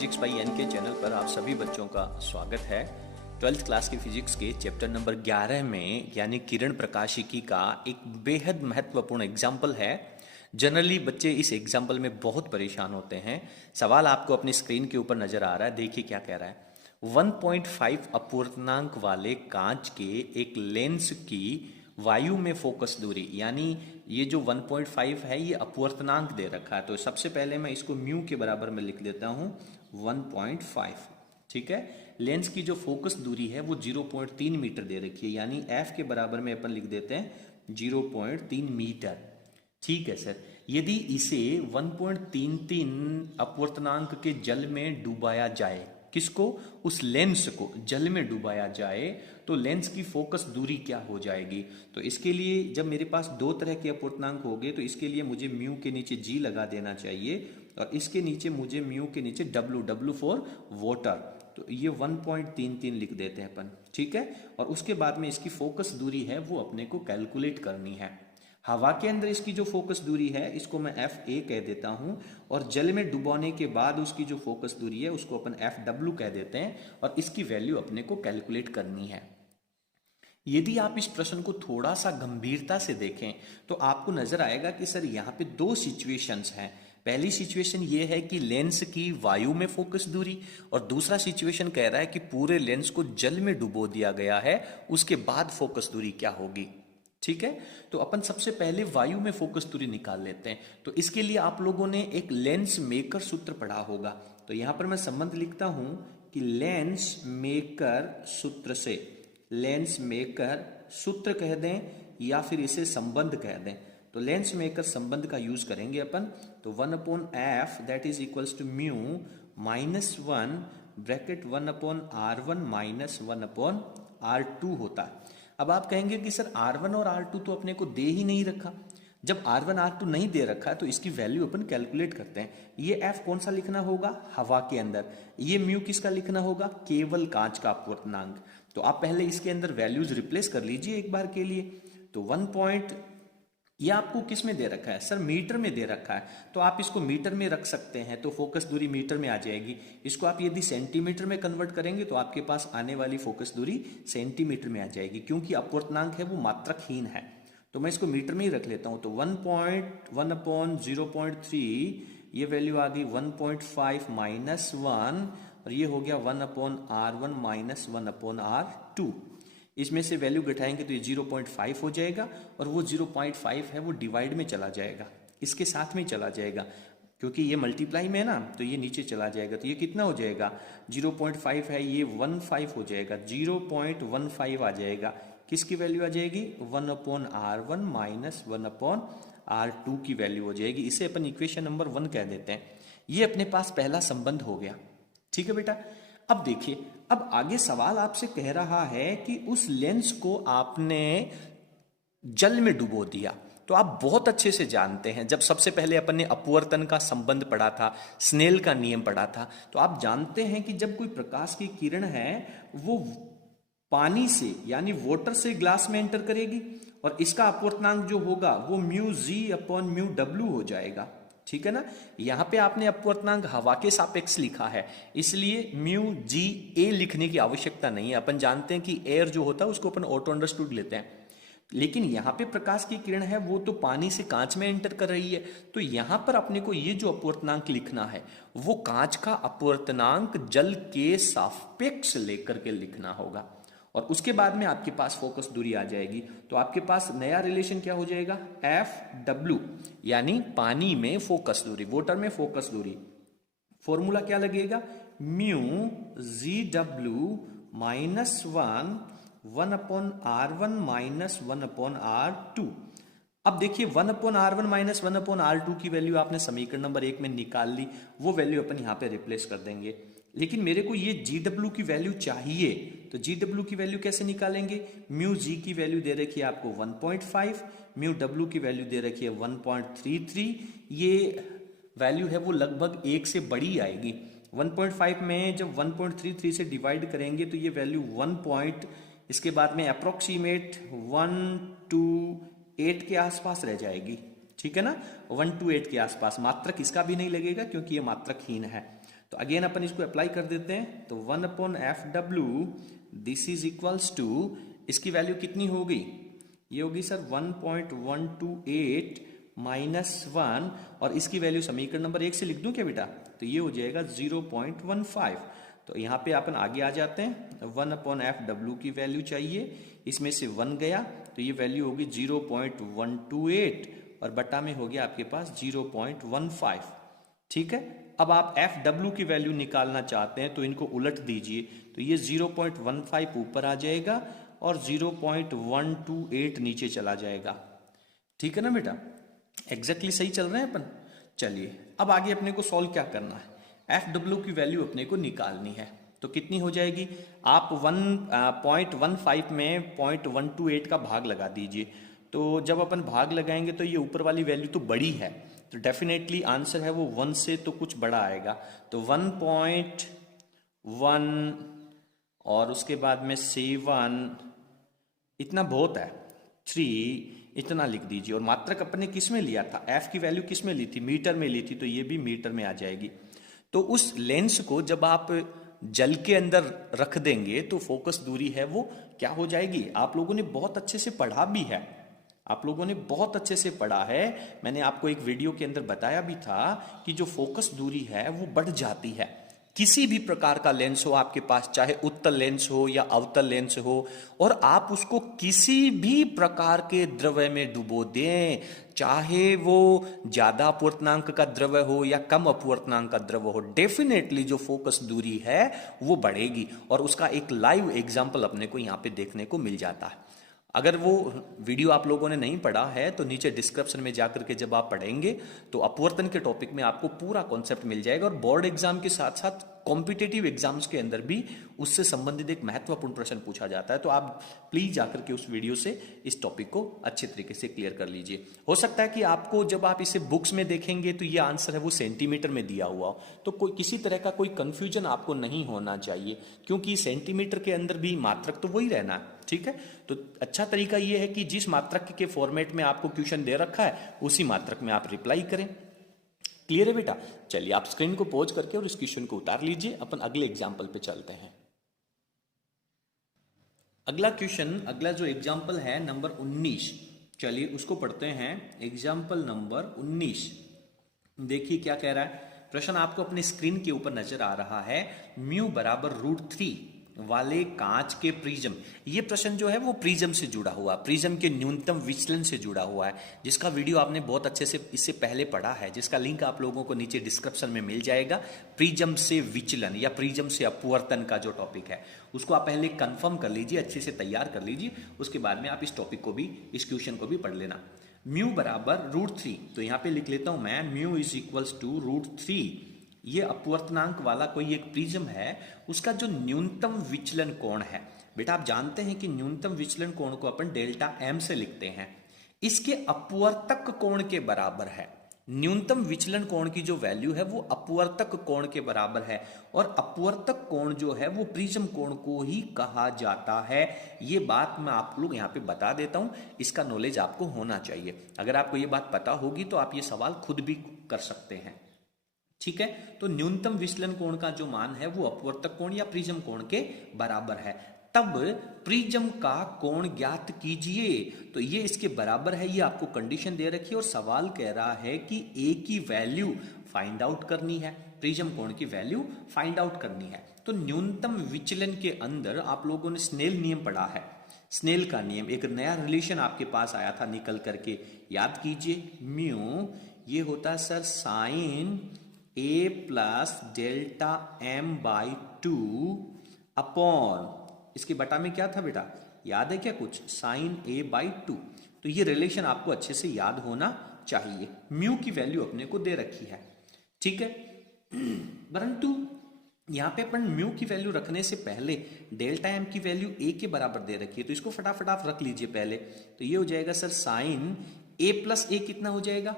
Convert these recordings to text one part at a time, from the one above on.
Physics by N के channel पर आप सभी बच्चों का स्वागत है। 12th क्लास की फिजिक्स के चैप्टर नंबर 11 में यानी किरण प्रकाशिकी का एक बेहद महत्वपूर्ण एग्जाम्पल है। जनरली बच्चे इस एग्जाम्पल में बहुत परेशान होते हैं। सवाल आपको अपनी स्क्रीन के ऊपर नजर आ रहा है, देखिए क्या कह रहा है। 1.5 अपवर्तनांक वाले कांच के एक लेंस की वायु में फोकस दूरी, यानी ये जो 1.5 है ये अपवर्तनांक दे रखा है, तो सबसे पहले मैं इसको म्यू के बराबर में लिख देता हूं 1.5। ठीक है, लेंस की जो फोकस दूरी है वो 0.3 मीटर दे रखी है, यानी एफ के बराबर में अपन लिख देते हैं 0.3 मीटर। ठीक है सर, यदि इसे 1.33 अपवर्तनांक के जल में डुबाया जाए, किसको? उस लेंस को जल में डुबाया जाए तो लेंस की फोकस दूरी क्या हो जाएगी? तो इसके लिए जब मेरे पास दो तरह के अपवर्तनांक हो गए तो इसके लिए मुझे म्यू के नीचे जी लगा देना चाहिए और इसके नीचे मुझे म्यू के नीचे डब्ल्यू फॉर वाटर, तो ये 1.33 लिख देते हैं अपन। ठीक है, और उसके बाद में इसकी फोकस दूरी है वो अपने को कैलकुलेट करनी है। हवा के अंदर इसकी जो फोकस दूरी है इसको मैं एफ ए कह देता हूं और जल में डुबाने के बाद उसकी जो फोकस दूरी है उसको अपन एफ डब्ल्यू कह देते हैं और इसकी वैल्यू अपने को कैलकुलेट करनी है। यदि आप इस प्रश्न को थोड़ा सा गंभीरता से देखें तो आपको नजर आएगा कि सर यहाँ पे दो सिचुएशंस हैं। पहली सिचुएशन ये है कि लेंस की वायु में फोकस दूरी, और दूसरा सिचुएशन कह रहा है कि पूरे लेंस को जल में डुबो दिया गया है, उसके बाद फोकस दूरी क्या होगी। ठीक है, तो अपन सबसे पहले वायु में फोकस दूरी निकाल लेते हैं। तो इसके लिए आप लोगों ने एक लेंस मेकर सूत्र पढ़ा होगा, तो यहां पर मैं संबंध लिखता हूं कि लेंस मेकर सूत्र से, लेंस मेकर सूत्र कह दें या फिर इसे संबंध कह दें, तो लेंस मेकर संबंध का यूज करेंगे अपन। तो 1/f that is equals to mu -1 bracket 1/r1 - 1/r2 होता है। अब आप कहेंगे कि सर R1 और R2 तो अपने को दे ही नहीं रखा। जब R1 R2 नहीं दे रखा तो इसकी वैल्यू अपन कैलकुलेट करते हैं। ये F कौन सा लिखना होगा? हवा के अंदर। ये म्यू किसका लिखना होगा? केवल कांच का अपवर्तनांक। तो आप पहले इसके अंदर वैल्यूज रिप्लेस कर लीजिए एक बार के लिए। तो 1 ये आपको किस में दे रखा है? सर मीटर में दे रखा है, तो आप इसको मीटर में रख सकते हैं, तो फोकस दूरी मीटर में आ जाएगी। इसको आप यदि सेंटीमीटर में कन्वर्ट करेंगे तो आपके पास आने वाली फोकस दूरी सेंटीमीटर में आ जाएगी, क्योंकि अपवर्तनांक है वो मात्रकहीन है। तो मैं इसको मीटर में ही रख लेता हूं। तो 1.1/0.3 ये वैल्यू आ गई 1.5 -1 और ये हो गया 1/r1 - 1/r2। इसमें से वैल्यू घटाएंगे तो ये 0.5 हो जाएगा और वो 0.5 है वो डिवाइड में चला जाएगा, इसके साथ में चला जाएगा, क्योंकि ये मल्टीप्लाई में है ना, तो ये नीचे चला जाएगा। तो ये कितना हो जाएगा? 0.5 है, ये 15 हो जाएगा, 0.15 आ जाएगा। किसकी वैल्यू आ जाएगी? 1/r1 - 1/r2 की वैल्यू हो जाएगी। इसे अपन इक्वेशन नंबर 1 कह देते हैं। ये अपने पास पहला संबंध हो गया। ठीक है बेटा, अब देखिए, अब आगे सवाल आपसे कह रहा है कि उस लेंस को आपने जल में डुबो दिया। तो आप बहुत अच्छे से जानते हैं, जब सबसे पहले अपन ने अपवर्तन का संबंध पढ़ा था, स्नेल का नियम पढ़ा था, तो आप जानते हैं कि जब कोई प्रकाश की किरण है वो पानी से यानी वाटर से ग्लास में एंटर करेगी और इसका अपवर्तनांक जो होगा वो mu G upon mu W हो जाएगा। ठीक है ना, यहां पे आपने अपवर्तनांक हवा के सापेक्ष लिखा है, इसलिए म्यू जी ए लिखने की आवश्यकता नहीं है। अपन जानते हैं कि एयर जो होता है उसको अपन ऑटो अंडरस्टूड लेते हैं, लेकिन यहां पे प्रकाश की किरण है वो तो पानी से कांच में एंटर कर रही है, तो यहां पर अपने को ये जो अपवर्तनांक लिखना है वो कांच का अपवर्तनांक जल के सापेक्ष लेकर के लिखना होगा और उसके बाद में आपके पास फोकस दूरी आ जाएगी। तो आपके पास नया रिलेशन क्या हो जाएगा? एफ डब्ल्यू, यानी पानी में फोकस दूरी, वाटर में फोकस दूरी। फॉर्मूला क्या लगेगा? Mu G W -1 1/r1 - 1/r2। अब देखिए 1/r1 - 1/r2 की वैल्यू आपने समीकरण नंबर 1 में निकाल ली, वो वैल्यू अपन यहां पे रिप्लेस कर देंगे। लेकिन मेरे को ये GW की वैल्यू चाहिए, तो GW की वैल्यू कैसे निकालेंगे? म्यू जी की वैल्यू दे रखी है आपको 1.5, म्यू डब्ल्यू की वैल्यू दे रखी है 1.33। ये वैल्यू है वो लगभग 1 से बड़ी आएगी। 1.5 में जब 1.33 से डिवाइड करेंगे तो ये वैल्यू 1 इसके बाद में अप्रोक्सीमेट 128 के आसपास रह जाएगी। ठीक है ना, 128 के आसपास। मात्रक इसका भी नहीं लगेगा क्योंकि ये मात्रकहीन है। तो अगेन अपन इसको अप्लाई कर देते हैं, तो 1/f(w) this is equals to, इसकी वैल्यू कितनी हो गई, ये होगी सर 1.128 -1, और इसकी वैल्यू समीकरण नंबर 1 से लिख दूं क्या बेटा, तो ये हो जाएगा 0.15। तो यहाँ पे अपन आगे आ जाते हैं, 1/f(w) की वैल्यू चाहिए, इसमें से 1 गया तो ये वैल्यू होगी 0.128 और बटा में हो गया आपके पास 0.15। ठीक है, अब आप FW की वैल्यू निकालना चाहते हैं तो इनको उलट दीजिए, तो ये 0.15 ऊपर आ जाएगा और 0.128 नीचे चला जाएगा। ठीक है ना बेटा, एग्जैक्टली सही चल रहे हैं अपन। चलिए अब आगे अपने को सॉल्व क्या करना है, FW की वैल्यू अपने को निकालनी है, तो कितनी हो जाएगी, आप 1.15 में 0.128 का भाग लगा दीजिए। तो जब अपन भाग लगाएंगे तो ये ऊपर वाली वैल्यू तो बड़ी है, तो डेफिनेटली आंसर है वो 1 से तो कुछ बड़ा आएगा, तो 1.1 और उसके बाद में 7, इतना बहुत है, 3 इतना लिख दीजिए। और मात्रक अपने किस में लिया था, F की वैल्यू किस में ली थी, मीटर में ली थी, तो ये भी मीटर में आ जाएगी। तो उस लेंस को जब आप जल के अंदर रख देंगे तो फोकस दूरी है वो क्या हो जाएगी, आप लोगों ने बहुत अच्छे से पढ़ा भी है, आप लोगों ने बहुत अच्छे से पढ़ा है, मैंने आपको एक वीडियो के अंदर बताया भी था कि जो फोकस दूरी है वो बढ़ जाती है। किसी भी प्रकार का लेंस हो आपके पास, चाहे उत्तल लेंस हो या अवतल लेंस हो, और आप उसको किसी भी प्रकार के द्रव्य में डुबो दें, चाहे वो ज्यादा अपवर्तनांक का द्रव्य हो या कम अपवर्तनांक का द्रव्य हो, डेफिनेटली जो फोकस दूरी है वो बढ़ेगी। और उसका एक लाइव एग्जाम्पल अपने को यहाँ पे देखने को मिल जाता है। अगर वो वीडियो आप लोगों ने नहीं पढ़ा है तो नीचे डिस्क्रिप्शन में जाकर के जब आप पढ़ेंगे तो अपवर्तन के टॉपिक में आपको पूरा कॉन्सेप्ट मिल जाएगा, और बोर्ड एग्जाम के साथ साथ कॉम्पिटिटिव एग्जाम्स के अंदर भी उससे संबंधित एक महत्वपूर्ण प्रश्न पूछा जाता है। तो आप प्लीज जाकर के उस वीडियो से इस टॉपिक को अच्छे तरीके से क्लियर कर लीजिए। हो सकता है कि आपको जब आप इसे बुक्स में देखेंगे तो ये आंसर है वो सेंटीमीटर में दिया हुआ हो, तो कोई किसी तरह का कोई कंफ्यूजन आपको नहीं होना चाहिए, क्योंकि सेंटीमीटर के अंदर भी मात्रक तो वही रहना है। ठीक है, तो अच्छा तरीका यह है कि जिस मात्रक के फॉर्मेट में आपको क्वेश्चन दे रखा है उसी मात्रक में आप रिप्लाई करें। क्लियर है बेटा, चलिए आप स्क्रीन को पॉज करके और इस क्वेश्चन को उतार लीजिए, अपन अगले एग्जाम्पल पे चलते हैं। अगला क्वेश्चन, अगला जो एग्जाम्पल है नंबर 19, चलिए उसको पढ़ते हैं। एग्जाम्पल नंबर 19, देखिए क्या कह रहा है प्रश्न, आपको अपने स्क्रीन के ऊपर नजर आ रहा है, म्यू बराबर √3 वाले कांच के प्रिज्म। ये प्रश्न जो है वो प्रिज्म से जुड़ा हुआ, प्रिज्म के न्यूनतम विचलन से जुड़ा हुआ है, जिसका वीडियो आपने बहुत अच्छे से इससे पहले पढ़ा है, जिसका लिंक आप लोगों को नीचे डिस्क्रिप्शन में मिल जाएगा। प्रिज्म से विचलन या प्रिज्म से अपवर्तन का जो टॉपिक है उसको आप पहले कंफर्म कर लीजिए, अच्छे से तैयार कर लीजिए, उसके बाद में आप इस टॉपिक को भी, इस क्वेश्चन को भी पढ़ लेना। म्यू बराबर √3, तो यहां पे लिख लेता हूं मैं, म्यू इज इक्वल्स टू √3। ये अपवर्तनांक वाला कोई एक प्रिज्म है, उसका जो न्यूनतम विचलन कोण है, बेटा आप जानते हैं कि न्यूनतम विचलन कोण को अपन डेल्टा एम से लिखते हैं, इसके अपवर्तक कोण के बराबर है। न्यूनतम विचलन कोण की जो वैल्यू है वो अपवर्तक कोण के बराबर है, और अपवर्तक कोण जो है वो प्रिज्म कोण को ही कहा जाता है। ये बात मैं आप लोग यहाँ पे बता देता हूं, इसका नॉलेज आपको होना चाहिए। अगर आपको ये बात पता होगी तो आप ये सवाल खुद भी कर सकते हैं। ठीक है, तो न्यूनतम विचलन कोण का जो मान है वो अपवर्तक कोण या प्रिज्म कोण के बराबर है। तब प्रिज्म का कोण ज्ञात कीजिए, तो ये इसके बराबर है, ये आपको कंडीशन दे रखी है, और सवाल कह रहा है कि ए की वैल्यू फाइंड आउट करनी है, प्रिज्म कोण की वैल्यू फाइंड आउट करनी है। तो न्यूनतम विचलन के अंदर आप लोगों ने स्नेल नियम पढ़ा है, स्नेल का नियम, एक नया रिलेशन आपके पास आया था निकल करके, याद कीजिए। म्यू ये होता है sir sine A plus delta m/2 upon, इसके बटा में क्या था बेटा, याद है क्या कुछ, साइन A/2। तो ये रिलेशन आपको अच्छे से याद होना चाहिए। म्यू की वैल्यू अपने को दे रखी है, ठीक है, परंतु यहां पे अपन म्यू की वैल्यू रखने से पहले डेल्टा m की वैल्यू a के बराबर दे रखी है, तो इसको फटाफट आप रख लीजिए पहले। तो ये हो जाएगा sir sine A plus A, कितना हो जाएगा,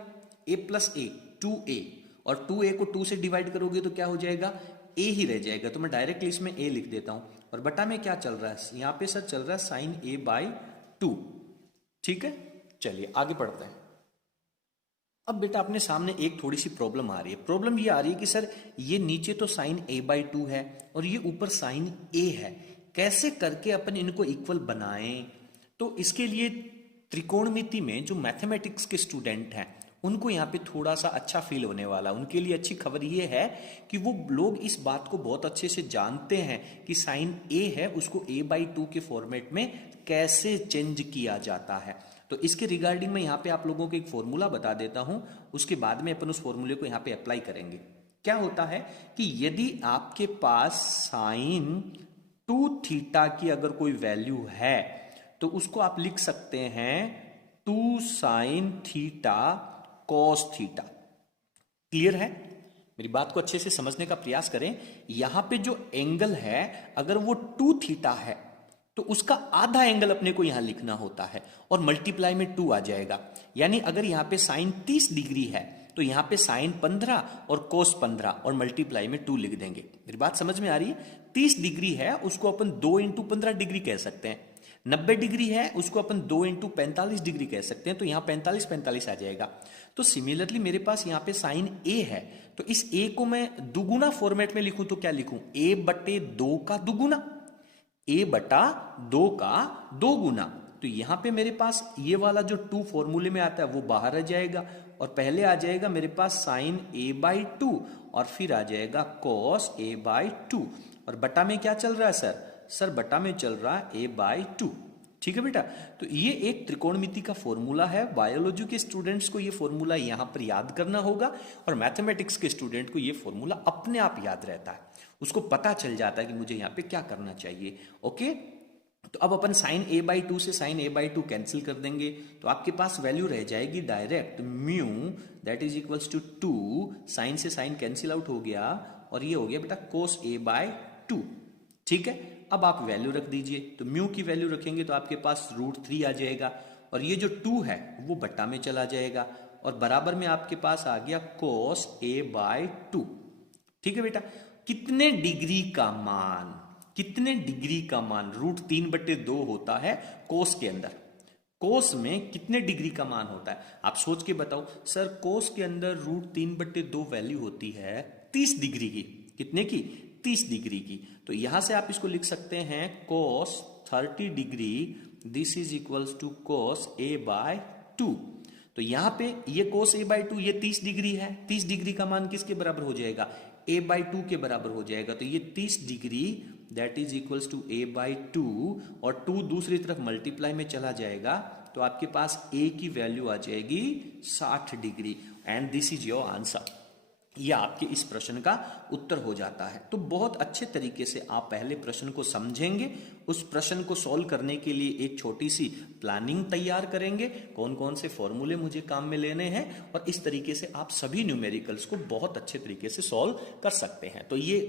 A प्लस A 2a, और 2a को 2 से डिवाइड करोगे तो क्या हो जाएगा, a ही रह जाएगा, तो मैं डायरेक्टली इसमें a लिख देता हूं। और बटा में क्या चल रहा है, यहां पे सर चल रहा है साइन A/2। ठीक है, चलिए आगे पढ़ते हैं। अब बेटा अपने सामने एक थोड़ी सी प्रॉब्लम आ रही है। प्रॉब्लम ये आ रही है कि सर ये नीचे तो साइन a/2 है और ये ऊपर साइन a है, कैसे करके अपन इनको इक्वल बनाएं। तो इसके लिए त्रिकोणमिति में जो मैथमेटिक्स के स्टूडेंट हैं उनको यहाँ पे थोड़ा सा अच्छा फील होने वाला, उनके लिए अच्छी खबर ये है कि वो लोग इस बात को बहुत अच्छे से जानते हैं कि साइन a है उसको a/2 के फॉर्मेट में कैसे चेंज किया जाता है। तो इसके रिगार्डिंग मैं यहाँ पे आप लोगों को एक फॉर्मूला बता देता हूं, उसके बाद में अपन उस फॉर्मूले को यहाँ पे अप्लाई करेंगे। क्या होता है कि यदि आपके पास साइन 2 थीटा की अगर कोई वैल्यू है तो उसको आप लिख सकते हैं 2 sine theta cos theta. Clear है? मेरी बात को अच्छे से समझने का प्रयास करें। यहां पे जो एंगल है अगर वो 2 थीटा है तो उसका आधा एंगल अपने को यहां लिखना होता है और मल्टीप्लाई में 2 आ जाएगा। यानी अगर यहां पे साइन 30 डिग्री है तो यहां पे साइन 15 और कोस 15 और मल्टीप्लाई में 2 लिख देंगे। मेरी बात समझ में आ रही है? 30 डिग्री है उसको अपन 2 इंटू 15 डिग्री कह सकते हैं। 90 डिग्री है उसको अपन 2 इंटू 45 डिग्री कह सकते हैं, तो यहां 45 45 आ जाएगा। तो सिमिलरली मेरे पास यहां पे साइन ए है, तो इस ए को मैं दुगुना फॉर्मेट में लिखूं तो क्या लिखूं? a/2 का दुगुना, a/2 का 2 गुना। तो यहां पे मेरे पास ये वाला जो 2 फॉर्मूले में आता है वो बाहर आ जाएगा और पहले आ जाएगा मेरे पास साइन a/2 और फिर आ जाएगा cos a/2 और बटा में क्या चल रहा है सर? सर बटा में चल रहा है a/2। ठीक है बेटा, तो ये एक त्रिकोणमिति का फॉर्मूला है। बायोलॉजी के स्टूडेंट्स को ये फॉर्मूला यहां पर याद करना होगा और मैथमेटिक्स के स्टूडेंट को ये फॉर्मूला अपने आप याद रहता है, उसको पता चल जाता है कि मुझे यहां पे क्या करना चाहिए। ओके, तो अब अपन साइन a/2 से साइन a/2 कैंसिल कर देंगे तो आपके पास वैल्यू रह जाएगी direct mu that is equals to 2, sine से साइन कैंसिल आउट हो गया और ये हो गया बेटा cos a/2। ठीक है, अब आप वैल्यू रख दीजिए, तो म्यू की वैल्यू रखेंगे तो आपके पास √3 आ जाएगा और ये जो 2 है वो बट्टा में चला जाएगा और बराबर में आपके पास आ गया cos a/2। ठीक है बेटा, कितने डिग्री का मान, कितने डिग्री का मान √3/2 होता है कोस के अंदर। कोस में कितने डिग्री का मान होता है आप सोच के बताओ। सर कोस के अंदर √3/2 वैल्यू होती है 30 डिग्री की। कितने की? 30 डिग्री की। तो यहां से आप इसको लिख सकते हैं cos 30 degree this is equals to cos a/2। तो यहां पे ये cos a/2 ये 30 डिग्री है, 30 डिग्री का मान किसके बराबर हो जाएगा? a/2 के बराबर हो जाएगा। तो ये 30 degree that is equals to a/2 और 2 दूसरी तरफ मल्टीप्लाई में चला जाएगा तो आपके पास a की वैल्यू आ जाएगी 60 degree and this is your answer. यह आपके इस प्रश्न का उत्तर हो जाता है। तो बहुत अच्छे तरीके से आप पहले प्रश्न को समझेंगे, उस प्रश्न को सॉल्व करने के लिए एक छोटी सी प्लानिंग तैयार करेंगे, कौन कौन से फॉर्मूले मुझे काम में लेने हैं और इस तरीके से आप सभी न्यूमेरिकल्स को बहुत अच्छे तरीके से सॉल्व कर सकते हैं। तो ये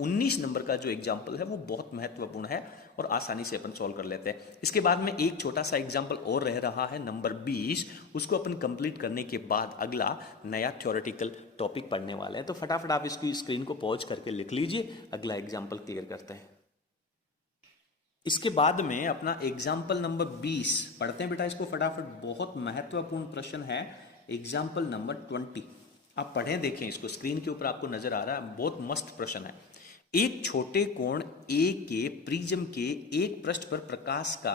19 नंबर का जो एग्जाम्पल है वो बहुत महत्वपूर्ण है और आसानी से अपन सॉल्व कर लेते हैं। इसके बाद में एक छोटा सा एग्जाम्पल और रह रहा है नंबर 20, उसको अपन कंप्लीट करने के बाद अगला नया थ्योरेटिकल टॉपिक पढ़ने वाले हैं। तो फटाफट आप इसकी स्क्रीन को पॉज करके लिख लीजिए, अगला एग्जाम्पल क्लियर करते हैं। इसके बाद में अपना एग्जाम्पल नंबर 20 पढ़ते हैं बेटा, इसको फटाफट, बहुत महत्वपूर्ण प्रश्न है एग्जाम्पल नंबर 20। आप पढ़ें, देखें इसको, स्क्रीन के ऊपर आपको नजर आ रहा है, बहुत मस्त प्रश्न है। एक छोटे कोण A के प्रिज्म के एक पृष्ठ पर प्रकाश का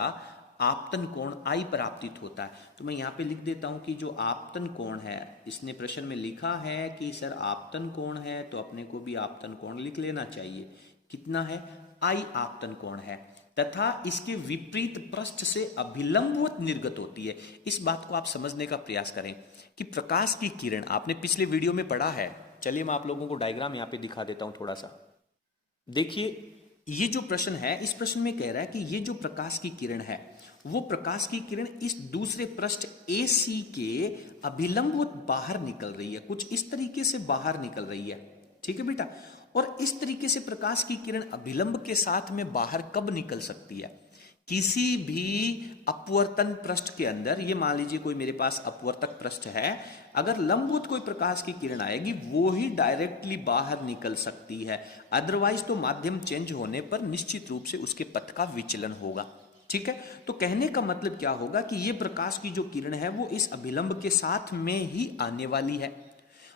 आपतन कोण I पर आपतित होता है। तो मैं यहाँ पे लिख देता हूं कि जो आपतन कोण है, इसने प्रश्न में लिखा है कि सर आपतन कोण है, तो अपने को भी आपतन कोण लिख लेना चाहिए। कितना है? I आपतन कोण है तथा इसके विपरीत पृष्ठ से अभिलंबवत निर्गत होती है। इस बात को आप समझने का प्रयास करें कि प्रकाश की किरण, आपने पिछले वीडियो में पढ़ा है। चलिए मैं आप लोगों को डायग्राम यहाँ पे दिखा देता हूं थोड़ा सा। देखिए ये जो प्रश्न है, इस प्रश्न में कह रहा है कि ये जो प्रकाश की किरण है वो प्रकाश की किरण इस दूसरे पृष्ठ AC के अभिलंबवत बाहर निकल रही है, कुछ इस तरीके से बाहर निकल रही है। ठीक है बेटा, और इस तरीके से प्रकाश की किरण अभिलंब के साथ में बाहर कब निकल सकती है? किसी भी अपवर्तन पृष्ठ के अंदर। ये मान लीजिए कोई मेरे पास अपवर्तक पृष्ठ है, अगर लंबवत कोई प्रकाश की किरण आएगी वो ही डायरेक्टली बाहर निकल सकती है, अदरवाइज तो माध्यम चेंज होने पर निश्चित रूप से उसके पथ का विचलन होगा। ठीक है, तो कहने का मतलब क्या होगा कि ये प्रकाश की जो किरण है वो इस अभिलंब के साथ में ही आने वाली है,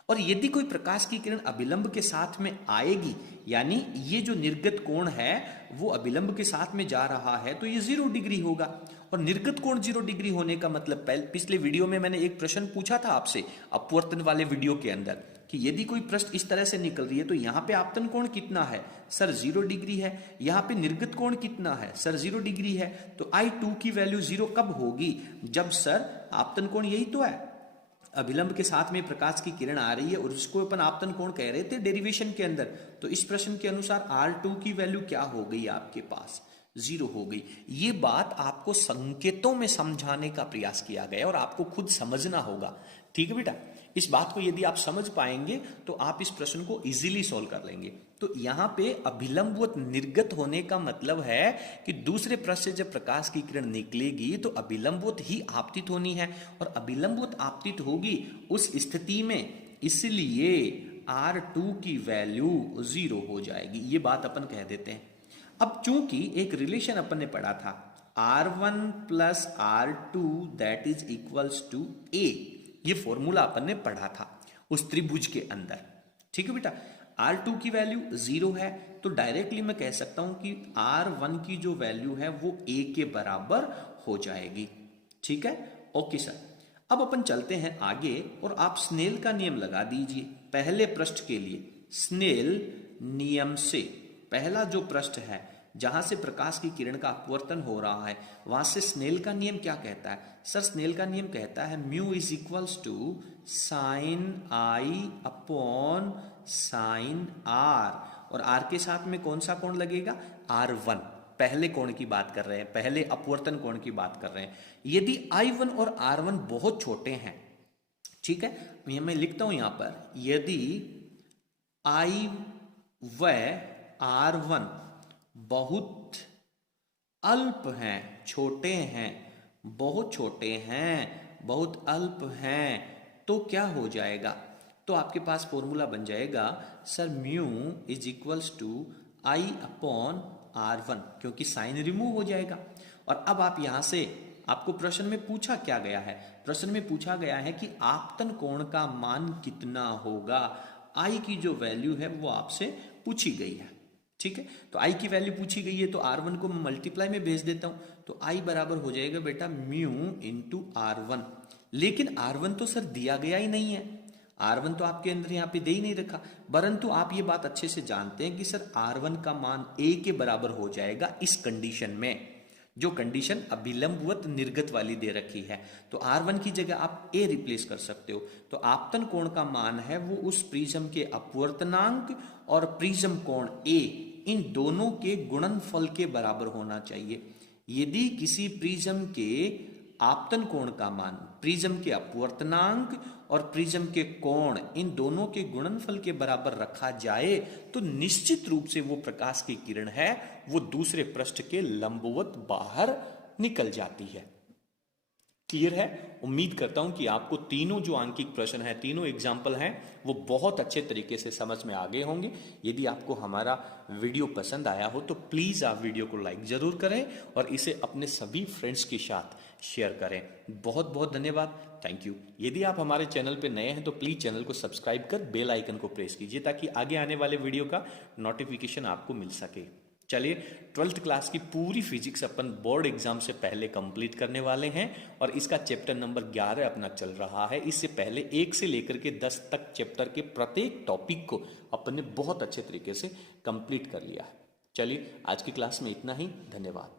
और यदि कोई प्रकाश की किरण अभिलंब के साथ में आएगी, यानी ये जो निर्गत कोण है वो अभिलंब के साथ में जा रहा है, तो ये 0 डिग्री होगा। और निर्गत कोण 0 डिग्री होने का मतलब पिछले वीडियो में मैंने एक प्रश्न पूछा था आपसे अपवर्तन वाले वीडियो के अंदर कि यदि कोई पृष्ठ इस तरह से निकल रही है तो यहाँ पे आपतन कोण कितना है, सर 0 डिग्री है। यहाँ पे निर्गत कोण कितना है, सर 0 डिग्री है। तो I2 की वैल्यू 0 कब होगी, जब सर आपतन कोण यही तो है, अभिलंब के साथ में प्रकाश की किरण आ रही है और उसको अपन आपतन कोण कह रहे थे डेरिवेशन के अंदर। तो इस प्रश्न के अनुसार R2 की वैल्यू क्या हो गई आपके पास, 0 हो गई। ये बात आपको संकेतों में समझाने का प्रयास किया गया और आपको खुद समझना होगा, ठीक है बेटा। इस बात को यदि आप समझ पाएंगे तो आप इस प्रश्न को इजीली सॉल्व कर लेंगे। तो यहां पे अभिलंबवत निर्गत होने का मतलब है कि दूसरे पृष्ठ से जब प्रकाश की किरण निकलेगी तो अभिलंबवत ही आपतित होनी है, और अभिलंबवत आपतित होगी उस स्थिति में, इसलिए R2 की वैल्यू 0 हो जाएगी। ये बात अपन कह देते हैं। अब चूंकि एक रिलेशन अपन ने पढ़ा था R1 plus R2 that is equals to A, ये फॉर्मूला अपन ने पढ़ा था उस त्रिभुज के अंदर, ठीक है बेटा। R2 की वैल्यू 0 है तो डायरेक्टली मैं कह सकता हूं कि R1 की जो वैल्यू है वो A के बराबर हो जाएगी, ठीक है। ओके सर, अब अपन चलते हैं आगे और आप स्नेल का नियम लगा दीजिए पहले पृष्ठ के लिए। स्नेल नियम से पहला जो पृष्ठ है जहां से प्रकाश की किरण का अपवर्तन हो रहा है, वहां से स्नेल का नियम क्या कहता है, सर स्नेल का नियम कहता है mu is equals to sine i upon sine r, और आर के साथ में कौन सा कोण लगेगा, R1, पहले कोण की बात कर रहे हैं, पहले अपवर्तन कोण की बात कर रहे हैं। यदि I1 और R1 बहुत छोटे हैं, ठीक है, मैं लिखता हूं यहां पर, यदि I व R1 बहुत अल्प हैं, छोटे हैं, बहुत छोटे हैं, बहुत अल्प हैं, तो क्या हो जाएगा, तो आपके पास फॉर्मूला बन जाएगा sir mu is equals to I upon R1, क्योंकि साइन रिमूव हो जाएगा। और अब आप यहां से, आपको प्रश्न में पूछा क्या गया है, प्रश्न में पूछा गया है कि आपतन कोण का मान कितना होगा, I की जो वैल्यू है वो आपसे पूछी गई है, ठीक है। तो I की वैल्यू पूछी गई है तो R1 को मैं मल्टीप्लाई में भेज देता हूं, तो I बराबर हो जाएगा बेटा म्यू इंटू R1। लेकिन R1 तो सर दिया गया ही नहीं है, R1 तो आपके अंदर यहाँ पे दे ही नहीं रखा, परंतु आप ये बात अच्छे से जानते हैं कि सर R1 का मान A के बराबर हो जाएगा इस कंडीशन में, जो कंडीशन अभिलंबवत निर्गत वाली दे रखी है। तो R1 की जगह आप A रिप्लेस कर सकते हो। तो आपतन कोण का मान है वो उस प्रिज्म के अपवर्तनांक और प्रिज्म कोण A, इन दोनों के गुणनफल के बराबर होना चाहिए। यदि किसी प्रिज्म के आपतन कोण का मान प्रिज्म के अपवर्तनांक और प्रिज्म के कोण, इन दोनों के गुणनफल के बराबर रखा जाए तो निश्चित रूप से वो प्रकाश की किरण है वो दूसरे पृष्ठ के लंबवत बाहर निकल जाती है। क्लियर है? उम्मीद करता हूं कि आपको तीनों जो आंकिक प्रश्न है, तीनों एग्जाम्पल हैं, वो बहुत अच्छे तरीके से समझ में आ गए होंगे। यदि आपको हमारा वीडियो पसंद आया हो तो प्लीज आप वीडियो को लाइक जरूर करें और इसे अपने सभी फ्रेंड्स के साथ शेयर करें। बहुत बहुत धन्यवाद, थैंक यू। यदि आप हमारे चैनल पे नए हैं तो प्लीज चैनल को सब्सक्राइब कर बेल आइकन को प्रेस कीजिए ताकि आगे आने वाले वीडियो का नोटिफिकेशन आपको मिल सके। चलिए, 12th क्लास की पूरी फिजिक्स अपन बोर्ड एग्जाम से पहले कंप्लीट करने वाले हैं और इसका चैप्टर नंबर 11 अपना चल रहा है। इससे पहले 1 से लेकर के 10 तक चैप्टर के प्रत्येक टॉपिक को अपन ने बहुत अच्छे तरीके से कंप्लीट कर लिया है। चलिए, आज की क्लास में इतना ही, धन्यवाद।